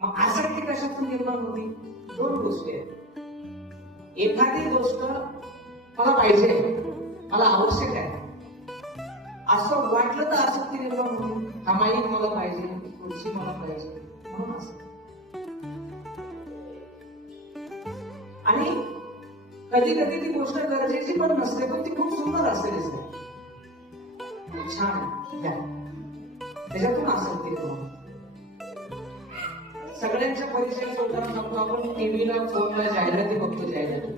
मग आसक्ती कशातून निर्माण होती? दोन गोष्टी आहेत. एखादी गोष्ट मला पाहिजे, मला आवश्यक आहे असं वाटलं तर आसक्ती निर्माण होते. हा माईक मला पाहिजे, खुर्ची मला पाहिजे म्हणून आसक्ती. आणि कधी कधी ती गोष्ट गरजेची पण नसते, पण ती खूप सुंदर असते, दिसते छान घ्या, त्याच्यातून आसक्ती निर्माण. सगळ्यांच्या परिचयाचं उदाहरण सांगतो. आपण टीव्हीला, फोनला जाहिराती बघतो, जाहिराती.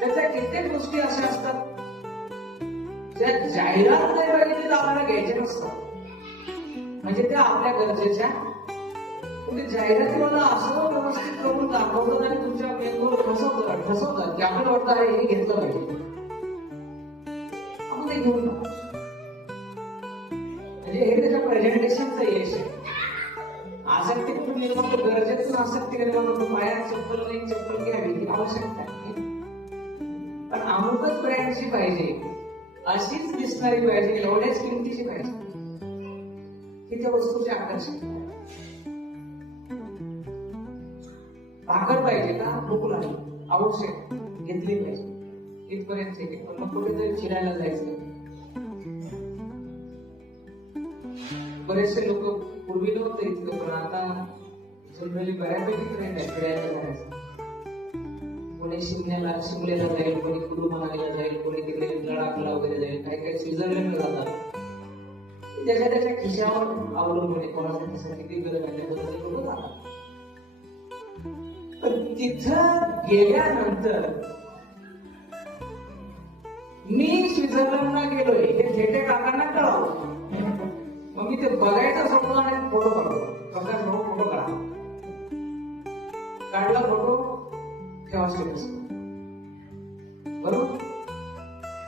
त्याच्या कित्येक गोष्टी अशा असतात ज्या जाहिरात नाही बघितली तर आपल्याला घ्यायच्या नसतात, म्हणजे त्या आपल्या गरजेच्या. म्हणजे जाहिरातीवाला असं व्यवस्थित करून दाखवतात आणि तुमच्या मेंदूवर ठसवतात की आपल्याला वाटतं आहे हे घेतलं पाहिजे, आपण ते घेऊन टाकतो. म्हणजे हे त्याच्या प्रेझेंटेशनचं यश आहे. आसक्ती कुठून निर्माण होतो? गरजेतून आसक्ती निर्माण होतो. पायात चप्पल नाही, चप्पल घ्यावी ही आवश्यकता आहे, पण अमुकच ब्रँडची पाहिजे, अशीच दिसणारी पाहिजे, एवढ्याच किमतीची पाहिजे, ही त्या वस्तूचे आकर्षण. भाकर पाहिजे का? भूक लागली, आवश्यक, घेतली पाहिजे, इथपर्यंत ठीक आहे. पण मग कुठेतरी फिरायला जायचं. बरेचसे लोक पूर्वी नव्हते इतकं, पण आता जनरली बऱ्यापैकी ट्रेंड आहे फिरायला जायचं. कोणी शिमल्याला जाईल, कोणी कुलू मनालीला जाईल, कोणी तिकडे लडाखला वगैरे जाईल, काही काही स्वित्झर्लंडला जातात. ज्याच्या त्याच्या खिशावर अवलंबून कोणाच्या खिशात किती गरज आहे त्याबद्दल लोक जातात. पण तिथं गेल्यानंतर मी स्वित्झर्लंडला गेलोय हे थेटे काकांना कळावं. मग मी ते बघायचं सोडतो आणि फोटो काढतो. प्रकाश भाऊ फोटो काढला फोटो, ठेवा स्टेटस, बरोबर.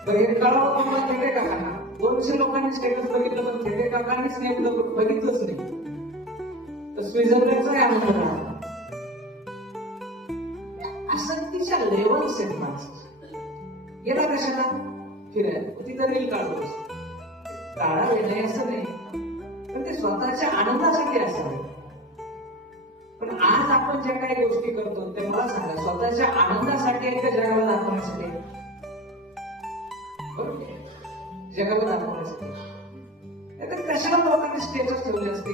तर हे कळावं तुम्हाला थेटे काकांना. 200 लोकांनी स्टेटस बघितलं, पण थेटे काकांनीच नाही बघितलंच नाही. तर स्वित्झर्लंडचा आनंद राहतो. आसक्तीच्या लेवल्स आहेत माणसाचे. गेला कशाला? फिरायला, तिथं रील काढतो. काढावे नाही असं नाही, पण ते स्वतःच्या आनंदासाठी असावे. पण आज आपण ज्या काही गोष्टी करतो ते मला सांगा, स्वतःच्या आनंदासाठी आहे का जगाला दाखवण्यासाठी? जगाला दाखवण्यासाठी. कशाला लोकांनी स्टेटस ठेवले असते?